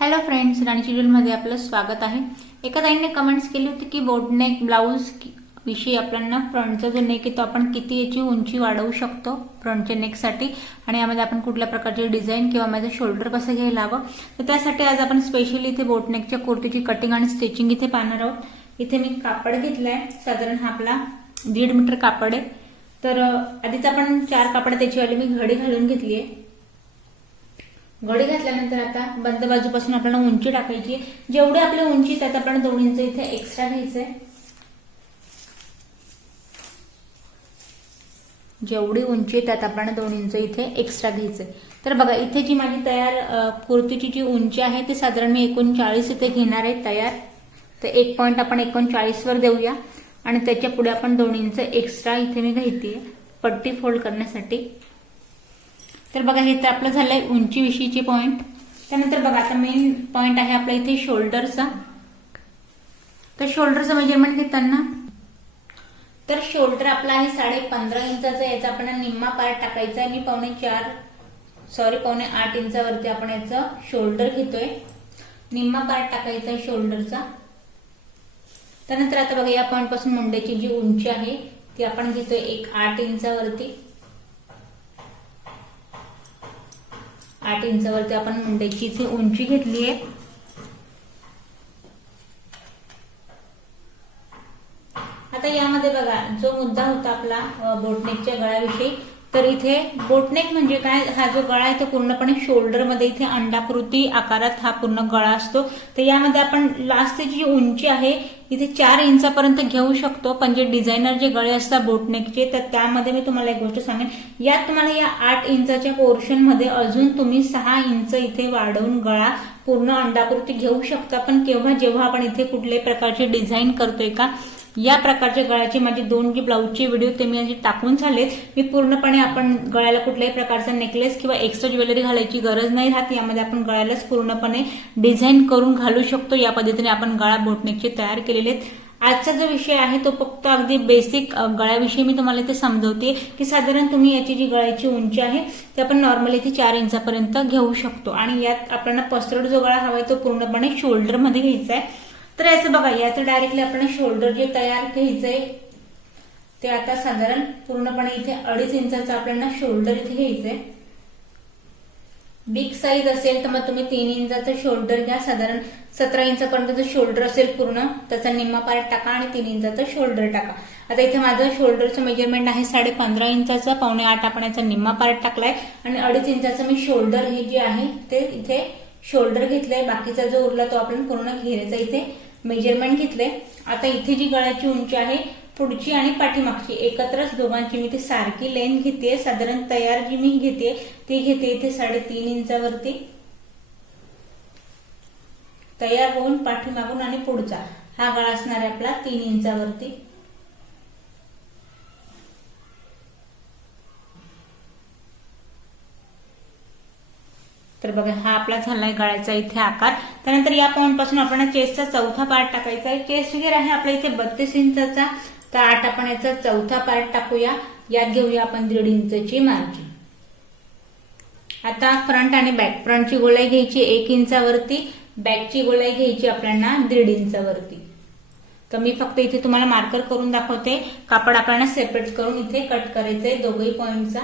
Hello friends, राणी शेड्यूलमध्ये आपलं स्वागत आहे। एका ताईंनी कमेंट्स केली होती की बोटनेक ब्लाउज विषयी आपल्याला फ्रंटचा जो नेक आहे तो आपण किती याची उंची वाढवू शकतो फ्रंटच्या नेकसाठी, आणि यामध्ये आपण कुठल्या प्रकारचे डिझाईन किंवा माझं शोल्डर कसं घ्यायला हवं। तर त्यासाठी आज आपण स्पेशली इथे बोटनेकच्या कुर्तीची कटिंग आणि स्टिचिंग इथे पाहणार आहोत। इथे मी कापड घेतलाय, साधारण हा आपला 1.5 मीटर कापड आहे। तर आधीच आपण 4 कापड त्याची वाली मी घडी घालून घेतली आहे। घडी घातल्यानंतर आता बंद बाजूपासून आपल्याला उंची टाकायची, जेवढी आपली उंची त्यात आपण 2 इंच इथे एक्स्ट्रा घ्यायचंय। जेवढी उंची त्यात आपण 2 इंच इथे एक्स्ट्रा घ्यायचंय। तर बघा, इथे जी माझी तयार कुर्तीची जी उंची आहे ती साधारण मी 39 इथे घेणार आहे तयार। तर एक पॉइंट आपण 39 वर देऊया आणि त्याच्या पुढे आपण 2 इंच एक्स्ट्रा इथे मी घेते पट्टी फोल्ड करण्यासाठी। तर बघा, हे तर आपलं झालंय उंचीविषयीचे पॉइंट। त्यानंतर बघा, आता मेन पॉइंट आहे आपला इथे शोल्डरचा। तर शोल्डरचं मेजरमेंट घेताना तर शोल्डर आपला आहे 15.5 इंचाचा, याचा आपण निम्मा पार्ट टाकायचा आहे। मी पावणे 8 इंचावरती आपण याचं शोल्डर घेतोय, निम्मा पार्ट टाकायचा आहे शोल्डरचा। त्यानंतर आता बघा, या पॉइंट पासून मुंड्याची जी उंची आहे ती आपण घेतोय 8 इंचावरती। 8 इंचावरती आपण मुंड्याची इथे उंची घेतली आहे। आता यामध्ये बघा, जो मुद्दा होता आपला बोटनेकच्या गळ्याविषयी, तर इथे बोटनेक म्हणजे काय, हा जो गळा आहे तो पूर्णपणे शोल्डर मध्ये इथे अंडाकृती आकारात हा पूर्ण गळा असतो। तर यामध्ये आपण लास्ट जी उंची आहे इथे 4 इंचापर्यंत घेऊ शकतो। पण जे डिझायनर जे गळे असतात बोटनेकचे, तर त्यामध्ये मी तुम्हाला एक गोष्ट सांगेन, यात तुम्हाला या 8 इंचाच्या पोर्शन मध्ये अजून तुम्ही 6 इंच इथे वाढवून गळा पूर्ण अंडाकृती घेऊ शकता। पण केव्हा, जेव्हा आपण इथे कुठल्याही प्रकारचे डिझाईन करतोय का, या प्रकारच्या गळ्याचे माझे 2 जे ब्लाऊजचे व्हिडिओ ते मी टाकून झालेत। मी पूर्णपणे आपण गळ्याला कुठल्याही प्रकारचा नेकलेस किंवा एक्स्ट्रा ज्वेलरी घालायची गरज नाही राहत। यामध्ये आपण गळ्यालाच पूर्णपणे डिझाईन करून घालू शकतो। या पद्धतीने आपण गळा बोटनेकचे तयार केलेले आहेत। आजचा जो विषय आहे तो फक्त अगदी बेसिक गळ्याविषयी मी तुम्हाला ते समजवते की साधारण तुम्ही याची जी गळ्याची उंची आहे ते आपण नॉर्मली ती 4 इंचापर्यंत घेऊ शकतो। आणि यात आपल्याला पसरट जो गळा हवाय तो पूर्णपणे शोल्डर मध्ये घ्यायचा आहे। तर याचं बघा, याचं डायरेक्टली आपण शोल्डर जे तयार घ्यायचंय ते आता साधारण पूर्णपणे इथे 2.5 इंचाचा आपल्याला शोल्डर इथे घ्यायचंय। बिग साईज असेल तर मग तुम्ही 3 इंचाचं शोल्डर घ्या, साधारण 17 इंचापर्यंत शोल्डर असेल पूर्ण, त्याचा निम्मा पार्ट टाका आणि 3 इंचाचं शोल्डर टाका। आता इथे माझं शोल्डरचं मेजरमेंट आहे 15.5 इंचाचं, पावणे 8 आपण याचा निम्मा पार्ट टाकलाय आणि 2.5 इंचाचं मी शोल्डर हे जे आहे ते इथे शोल्डर घेतलंय। बाकीचा जो उरला तो आपण पूर्ण घेरायचा इथे मेजरमेंट घेतलंय। आता इथे जी गळ्याची उंची आहे पुढची आणि पाठीमागची एकत्रच दोघांची मी ती सारखी लेंथ घेते। साधारण तयार जी मी घेते ती घेते इथे 3.5 इंचावरती तयार होऊन पाठीमागून आणि पुढचा हा गळा असणार आहे आपला 3 इंचावरती। तर बघा, हा आपला झालाय गळ्याचा इथे आकार। त्यानंतर या पॉइंट पासून आपण चेस्टचा चौथा पार्ट टाकायचा आहे। चेस्ट घेर आहे आपल्या इथे 32 इंचाचा, तर 8 आपण याचा चौथा पार्ट टाकूया। यात घेऊया आपण 1.5 इंचची मार्जिन। आता फ्रंट आणि बॅक, फ्रंटची गोलाई घ्यायची 1 इंचावरती, बॅकची गोलाई घ्यायची आपल्याला 1.5 इंचावरती। तर मी फक्त इथे तुम्हाला मार्कर करून दाखवते, कापड आपल्याला सेपरेट करून इथे कट करायचंय दोघही पॉइंटचा।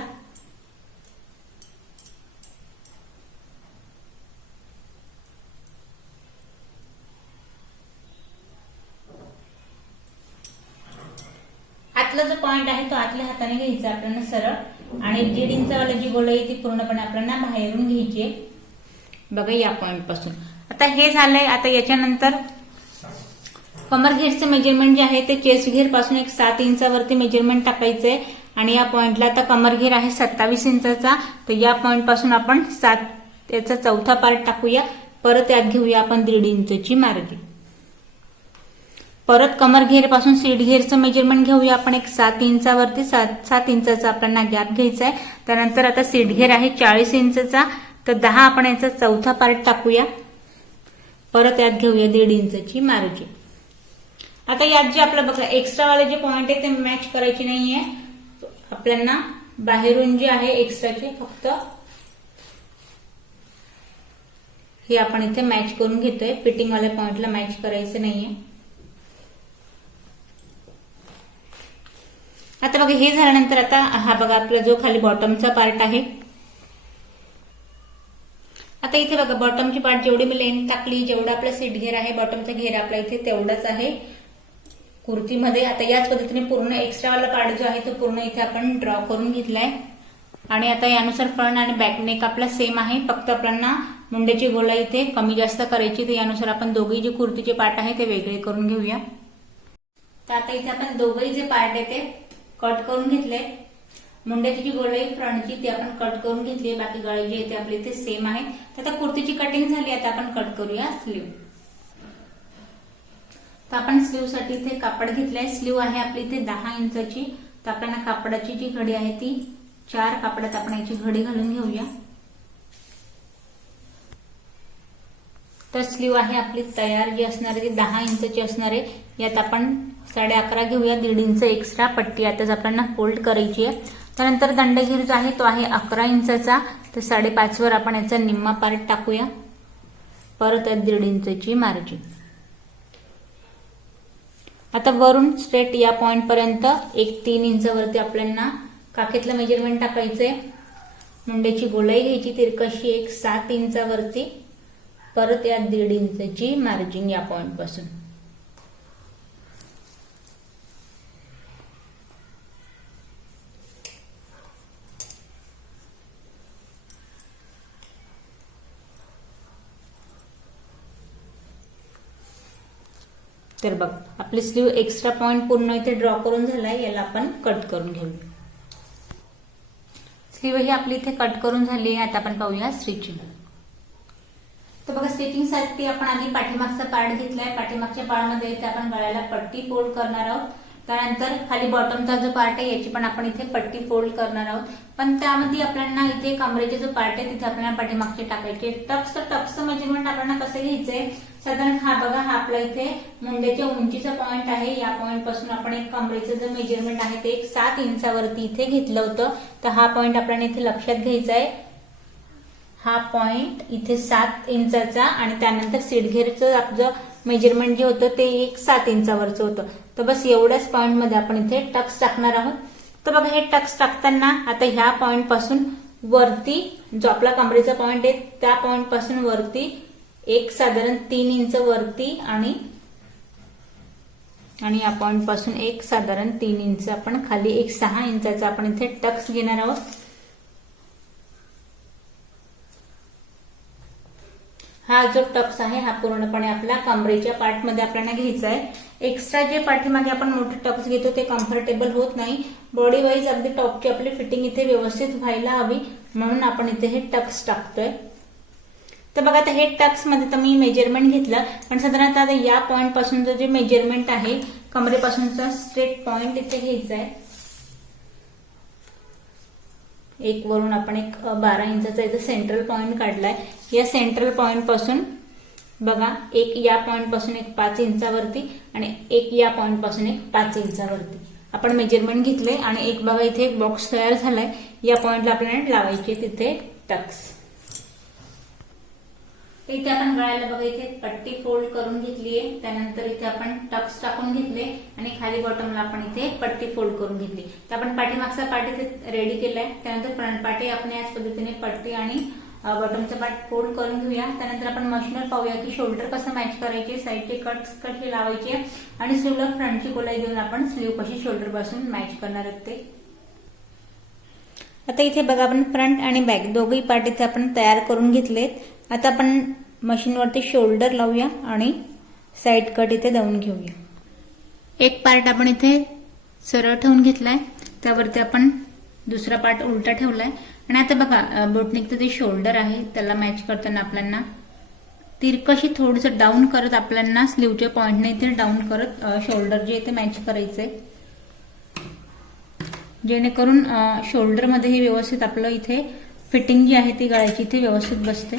आतला जो पॉइंट आहे तो आतल्या हाताने घ्यायचा आपल्याला सरळ, आणि 1.5 इंचावाला जी गोलाई ती पूर्णपणे आपल्याला बाहेरून घ्यायची आहे बघा, या पॉइंट पासून। आता हे झालंय। आता याच्यानंतर कमर घेरचं मेजरमेंट जे आहे ते चेस्ट घेर पासून एक 7 इंचावरती मेजरमेंट टाकायचंय। आणि या पॉइंटला आता कमर घेर आहे 27 इंचाचा, तर या पॉइंट पासून आपण 7 याचा चौथा पार्ट टाकूया। परत यात घेऊया आपण 1.5 इंचची मार्जिन। परत कमर घेर पासून सीट घेरचं मेजरमेंट घेऊया आपण एक 7 इंचावरती, 7 इंचाचा आपल्याला गॅप घ्यायचा आहे। त्यानंतर आता सीट घेर आहे 40 इंचचा, तर 10 आपण याचा चौथा पार्ट टाकूया। परत यात घेऊया 1.5 इंचची मार्जिन। आता यात जे आपलं बघा एक्स्ट्रा वाले जे पॉइंट आहे ते मॅच करायचे नाहीये आपल्याला, बाहेरून जे आहे एक्स्ट्राचे फक्त हे आपण इथे मॅच करून घेतोय, फिटिंग वाल्या पॉइंटला मॅच करायचं नाहीये. आता बघा हे झाल्यानंतर आता हा बघा आपला जो खाली बॉटमचा पार्ट आहे. आता इथे बघा बॉटमची पार्ट जेवढी मी लेंथ टाकली, जेवढा आपला सीट घेर आहे, बॉटमचा घेर आपला इथे तेवढाच आहे कुर्तीमध्ये. आता याच पद्धतीने पूर्ण एक्स्ट्रा वाला पार्ट जो आहे तो पूर्ण इथे आपण ड्रॉ करून घेतलाय. आणि आता यानुसार फ्रंट आणि बॅक नेक आपला सेम आहे, फक्त आपल्याला मुंड्याची गोलाई इथे कमी जास्त करायची. तर यानुसार आपण दोघेही जे कुर्तीचे पार्ट आहे ते वेगळे करून घेऊया. तर आता इथे आपण दोघेही जे पार्ट आहे ते कट करून घेतले. मुंड्याची जी गोलाई फ्रंटची ती आपण कट करून घेतली, बाकी गळे जे ते आपले इथे सेम आहे. तर आता कुर्तीची कटिंग झाली, आता आपण कट करूया स्लीव. तर आपण स्लीव साठी इथे कापड घेतलाय. स्लीव आहे आपली इथे 10 इंचाची. तर आपल्याला कापडाची जी घडी आहे ती 4 कापडात आपण याची घडी घालून घेऊया. तर स्लीव आहे आपली तयार जी असणार आहे ती 10 इंचाची असणार आहे. यात आपण 11.5 घेऊया, 1.5 इंच एक्स्ट्रा पट्टी आताच आपल्याला फोल्ड करायची आहे. त्यानंतर दंडगीर जो आहे तो आहे 11 इंचाचा. तर 5.5 वर आपण याचा निम्मा पार्ट टाकूया. परत 1.5 इंचाची मार्जिन. आता वरून स्ट्रेट या पॉइंट पर्यंत 3 इंचावरती आपल्याला काखेतलं मेजरमेंट टाकायचंय. मुंड्याची गोलाई घ्यायची तिरकशी 7 इंचावरती. परत या 1.5 इंचाची मार्जिन या पॉइंट पासून. तर बघ आपली स्लीव एक्स्ट्रा पॉइंट पूर्ण इथे ड्रॉ करून झालाय. याला आपण कट करून घेऊ. स्लीव ही आपली इथे कट करून झाली आहे. आता आपण पाहूया स्टिचिंग. तर बघा स्टिचिंग साठी आपण आधी पाठीमागचा पार्ट घेतलाय. पाठीमागच्या पार्टमध्ये इथे आपण गळ्याला पट्टी फोल्ड करणार आहोत. त्यानंतर खाली बॉटमचा जो पार्ट आहे याची पण आपण इथे पट्टी फोल्ड करणार आहोत. पण त्यामध्ये आपल्याला इथे कमरेचे जो पार्ट आहे तिथे आपल्याला पाठीमागचे टाकायचे. टक्सचं मेजरमेंट आपल्याला कसं घ्यायचंय, साधारण हा बघा हा आपला इथे मुंड्याच्या उंचीचा पॉइंट आहे. या पॉइंट पासून आपण एक कमरेचं जो मेजरमेंट आहे ते 7 इंचावरती इथे घेतलं होतं. तर हा पॉइंट आपल्याला इथे लक्षात घ्यायचा आहे. हा पॉइंट इथे 7 इंचाचा आणि त्यानंतर सीटघेरचं आपलं मेजरमेंट जे होतं ते 7 इंचावरचं होतं. तर बस एवढ्याच पॉइंट मध्ये आपण इथे टक्स टाकणार आहोत. तर बघा हे टक्स टाकताना आता ह्या पॉइंट पासून वरती जो आपला कमरेचा पॉइंट आहे त्या पॉइंट पासून वरती साधारण 3 इंच वरती आणि या पॉइंट पासून साधारण 3 इंच आपण खाली 6 इंचाचा आपण इथे टक्स घेणार आहोत. हा जो टक्स आहे हा पूर्णपणे आपल्या कमरेच्या पार्ट मध्ये आपल्याला घ्यायचा आहे. एक्स्ट्रा जे पाठीमागे आपण मोठे टक्स घेतो ते कम्फर्टेबल होत नाही. बॉडी वाईज अगदी टॉपची आपली फिटिंग इथे व्यवस्थित व्हायला हवी म्हणून आपण इथे हे टक्स टाकतोय. तर बघा आता हे टक्स मध्ये तर मी मेजरमेंट घेतलं, पण साधारणतः आता या पॉइंट पासूनचं जे मेजरमेंट आहे कमरेपासूनचा स्ट्रेट पॉइंट इथे घ्यायचा आहे. वरून आपण 12 इंचाचा इथे सेंट्रल पॉइंट काढलाय. या सेंट्रल पॉइंट पासून बघा या पॉइंट पासून 5 इंचावरती आणि या पॉइंट पासून 5 इंचावरती आपण मेजरमेंट घेतले. आणि बघा इथे एक बॉक्स तयार झालाय. या पॉइंटला आपल्याला लावायचे तिथे टक्स. इथे आपण गळ्याला बघा इथे पट्टी फोल्ड करून घेतलीये. त्यानंतर इथे आपण टक्स टाकून घेतले आणि खाली बॉटमला आपण इथे पट्टी फोल्ड करून घेतली. तर आपण पाठीमागचा पार्ट इथे रेडी केलाय. त्यानंतर फ्रंट पार्ट आपण याच पद्धतीने पट्टी आणि बॉटमचा पार्ट फोल्ड करून घेऊया. त्यानंतर आपण मशीनवर पाहूया की शोल्डर कसं मॅच करायचे, साईडचे कट्स कसे लावायचे आणि स्लीवला फ्रंटची गोलाई देऊन आपण स्लीव कशी शोल्डर पासून मॅच करणार आहोत ते. आता इथे बघा आपण फ्रंट आणि बॅक दोघेही पार्ट इथे आपण तयार करून घेतलेत. आता आपण मशीनवरती शोल्डर लावूया आणि साईड कट इथे लावून घेऊया. एक पार्ट आपण इथे सरळ ठेवून घेतलाय, त्यावरती आपण दुसरा पार्ट उलटा ठेवलाय. आणि आता बघा बोटनेकचं जे शोल्डर आहे त्याला मॅच करताना आपल्याला तिरकशी थोडंसं डाऊन करत आपल्याला स्लीवच्या पॉइंटने इथे डाऊन करत शोल्डर जे इथे मॅच करायचंय, जेणेकरून शोल्डर मध्ये हे व्यवस्थित आपलं इथे फिटिंग जी आहे ती गळ्याची इथे व्यवस्थित बसते.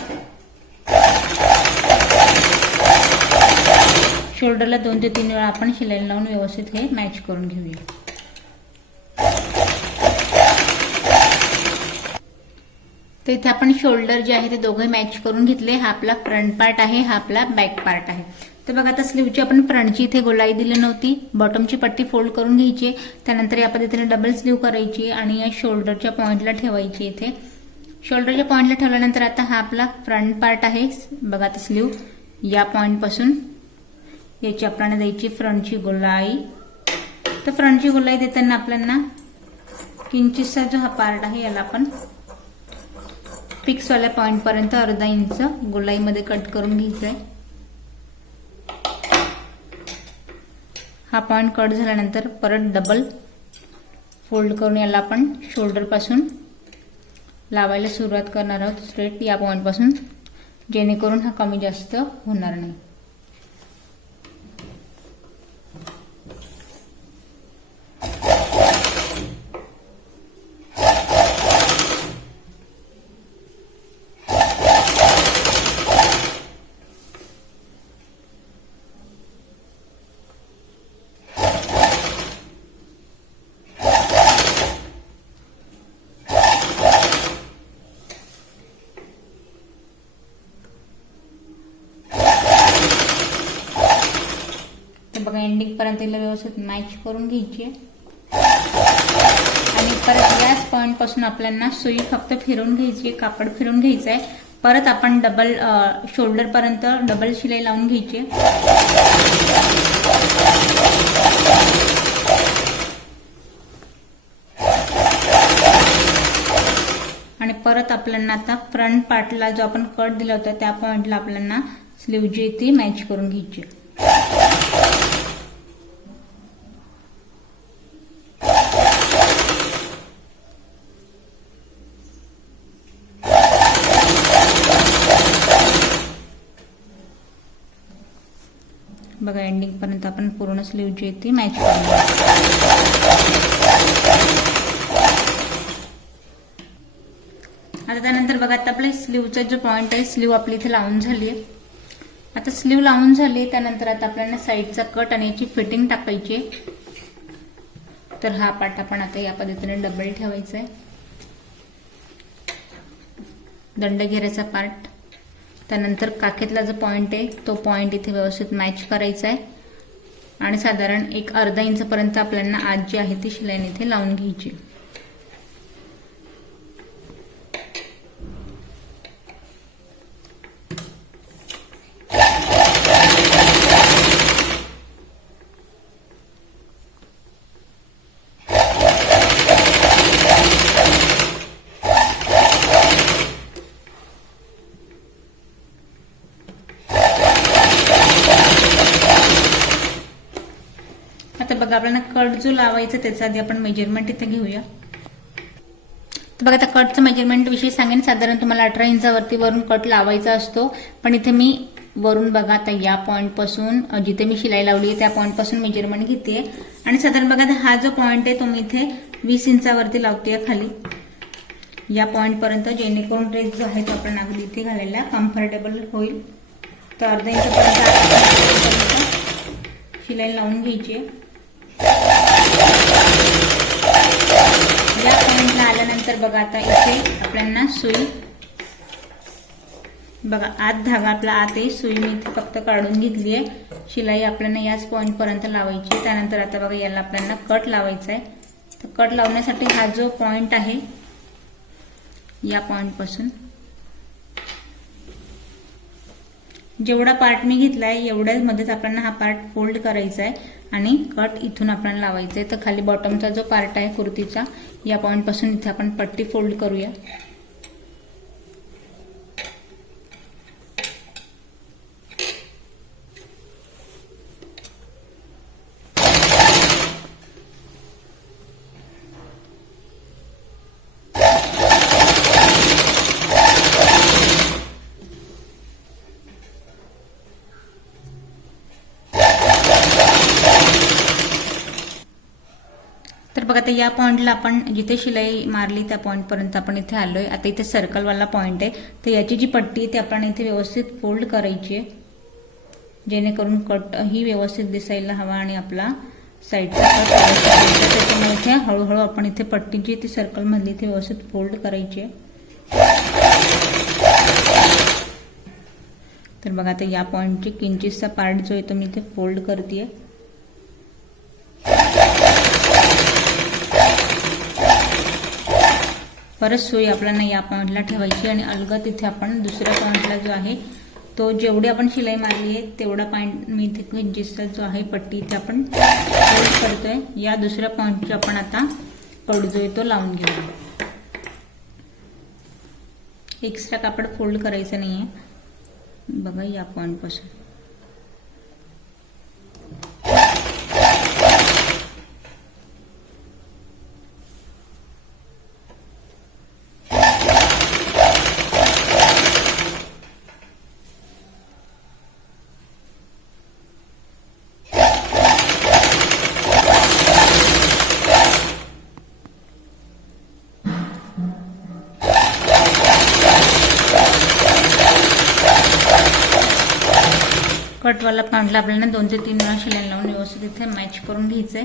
शोल्डरला 2 ते 3 वेळा आपण शिलाई लावून व्यवस्थित हे मॅच करून घेऊया. तर इथे आपण शोल्डर जे आहे ते दोघे मॅच करून घेतले. हा आपला फ्रंट पार्ट आहे, हा आपला बॅक पार्ट आहे. तर बघा आता स्लीवची आपण फ्रंटची इथे गोलाई दिली नव्हती, बॉटमची पट्टी फोल्ड करून घ्यायची, त्यानंतर या पद्धतीने डबल स्लीव करायची आणि या शोल्डरच्या पॉइंटला ठेवायची. इथे शोल्डरच्या पॉइंटला ठेवल्यानंतर आता हा आपला फ्रंट पार्ट आहे. बघा आता स्लीव या पॉइंट पासून याची आपल्याला द्यायची फ्रंटची गोलाई. तर फ्रंटची गोलाई देताना आपल्याला किंचितसा जो हा पार्ट आहे याला आपण फिक्स वाल्या पॉइंट पर्यंत अर्धा इंच गोलाईमध्ये कट करून घ्यायचंय. हा पॉइंट कट झाल्यानंतर परत डबल फोल्ड करून याला आपण शोल्डर पासून लावायला सुरुवात करणार आहोत स्ट्रेट या पॉइंट पासून, जेणेकरून हा कमी जास्त होणार नाही. बघा एंडिंग पर्यंत व्यवस्थित मॅच करून घ्यायची आणि परत याच पॉइंट पासून आपल्याला सुई फक्त फिरवून घ्यायची, कापड फिरवून घ्यायचं आहे. परत आपण डबल शोल्डर पर्यंत डबल शिलाई लावून घ्यायची आणि परत आपल्याला आता फ्रंट पार्टला जो आपण कट दिला होता त्या पॉइंटला आपल्याला स्लीव जी ती मॅच करून घ्यायची. बघा एंडिंग पर्यंत आपण पूर्ण स्लीव जी ती मॅच करून आता त्यानंतर बघा आता आपल्या स्लीवचा जो पॉइंट आहे स्लीव आपली इथे लावून झाली आहे. आता स्लीव लावून झाली त्यानंतर आता आपल्याला साईडचा कट आणि याची फिटिंग टाकायची. तर हा पार्ट आपण आता या पद्धतीने डबल ठेवायचा आहे, दंडघेऱ्याचा पार्ट. त्यानंतर काखेतला जो पॉइंट आहे तो पॉइंट इथे व्यवस्थित मॅच करायचा आहे आणि साधारण एक अर्धा इंच पर्यंत आपल्याला आज जी आहे ती शिलाई इथे लावून घ्यायची. आता बघा आपल्याला कट जो लावायचा त्याचा आधी आपण मेजरमेंट इथे घेऊया. तर बघा आता कटचं मेजरमेंट विषयी सांगेन. साधारण तुम्हाला 18 इंचावरती वरून कट लावायचा असतो, पण इथे मी वरून बघा आता या पॉइंट पासून जिथे मी शिलाई लावली आहे त्या पॉइंट पासून मेजरमेंट घेते आणि साधारण बघा हा जो पॉइंट आहे तो मी इथे 20 इंचावरती लावते खाली या पॉइंट पर्यंत, जेणेकरून ड्रेस जो आहे तो आपण अगदी इथे घालायला कम्फर्टेबल होईल. तर अर्धा इंचापर्यंत शिलाई लावून घ्यायची. या पॉइंटला आल्यानंतर बघा आता इथे आपल्याला सुई बघा आत धागा आपला आत आहे, सुई मी इथे फक्त काढून घेतली आहे. शिलाई आपल्याला याच पॉइंट पर्यंत लावायची. त्यानंतर आता बघा याला आपल्याला कट लावायचा आहे. तर कट लावण्यासाठी हा जो पॉइंट आहे या पॉइंट पासून जेवढा पार्ट मी घेतलाय एवढ्याच मध्येच आपल्याला हा पार्ट फोल्ड करायचा आहे आणि कट इथून आपल्याला लावायचा आहे. तर खाली बॉटमचा जो पार्ट आहे कुर्तीचा या पॉइंट पासून इथे आपण पट्टी फोल्ड करूया. बघा आता या पॉइंटला आपण जिथे शिलाई मारली त्या पॉइंट पर्यंत आपण इथे आलोय. आता इथे सर्कलवाला पॉइंट आहे, तर याची जी पट्टी आहे ती आपण इथे व्यवस्थित फोल्ड करायची आहे, जेणेकरून कट ही व्यवस्थित दिसायला हवा आणि आपला साईडचा कट त्याच्यामुळे इथे हळूहळू आपण इथे पट्टी जी ती सर्कल मधली इथे व्यवस्थित फोल्ड करायची आहे. तर बघा आता या पॉइंटची किंचितचा पार्ट जो आहे तो मी इथे फोल्ड करते. परत सुई आपल्याला या पॉइंटला ठेवायची आणि अलगद इथे आपण दुसऱ्या पॉइंटला जो आहे तो जेवढी आपण शिलाई मारली आहे तेवढा पॉइंट मी इथे किंचितचा जो आहे पट्टी इथे आपण फोल्ड करतोय. या दुसऱ्या पॉइंटची आपण आता कड जो आहे तो लावून घेऊया. एक्स्ट्रा कापड फोल्ड करायचं नाहीये. बघा या पॉइंट पासून कटवाला पॉइंटला आपल्याला 2 ते 3 वेळा शिलाई लावून व्यवस्थित इथे मॅच करून घ्यायचंय.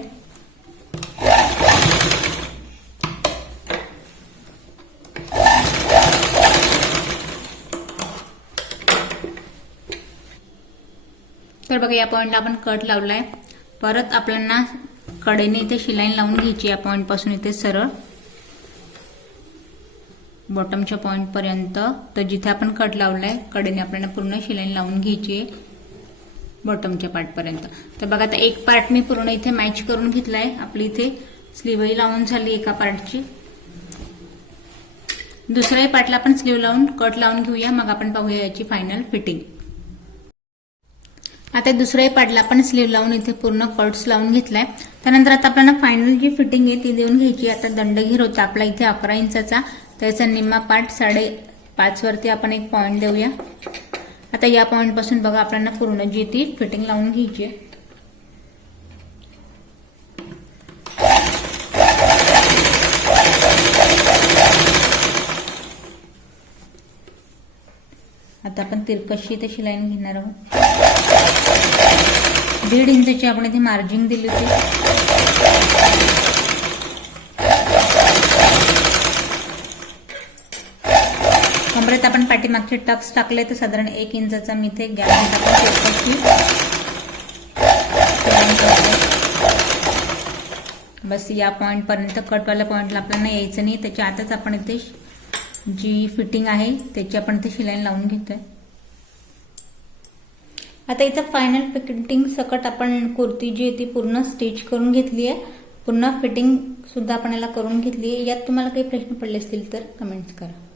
तर बघा या पॉइंटला आपण कट लावलाय. परत आपल्याला कडेने इथे शिलाई लावून घ्यायची या पॉइंट पासून इथे सरळ बॉटमच्या पॉइंट पर्यंत. तर जिथे आपण कट लावलाय कडेने आपल्याला पूर्ण शिलाई लावून घ्यायची आहे बॉटमच्या पार्ट पर्यंत. तर बघा आता एक पार्ट मी पूर्ण इथे मॅच करून घेतलाय. आपली इथे स्लीवही लावून झाली एका पार्टची. दुसऱ्याही पार्टला आपण स्लीव लावून कट लावून घेऊया, मग आपण पाहूया याची फायनल फिटिंग. आता दुसऱ्याही पार्टला आपण स्लीव लावून इथे पूर्ण कट्स लावून घेतलाय. त्यानंतर आता आपल्याला फायनल जी फिटिंग आहे ती देऊन घ्यायची. आता दंडघेर होता आपला इथे 11 इंचाचा, त्याचा निम्मा पार्ट 5.5 वरती आपण एक पॉइंट देऊया. आता या पॉइंट पासून बघा आपल्याला पूर्ण जी ती फिटिंग लावून घ्यायची आहे. आता आपण तिरकशी इथे शिलाई घेणार आहोत. 1.5 इंचाची आपण इथे मार्जिन दिली होती. कमरेत आपण पाठीमागचे टक्स टाकले तर साधारण 1 इंचाचा मी इथे गॅप टाकून बस या पॉइंट पर्यंत कटवाल्या पॉइंटला आपल्याला यायचं नाही. त्याच्या आतच आपण इथे जी फिटिंग आहे त्याची आपण इथे शिलाई लावून घेतोय. आता इथं फायनल फिटिंग सकट आपण कुर्ती जी आहे ती पूर्ण स्टिच करून घेतली आहे. पूर्ण फिटिंग सुद्धा आपण याला करून घेतली आहे. यात तुम्हाला काही प्रश्न पडले असतील तर कमेंट्स करा.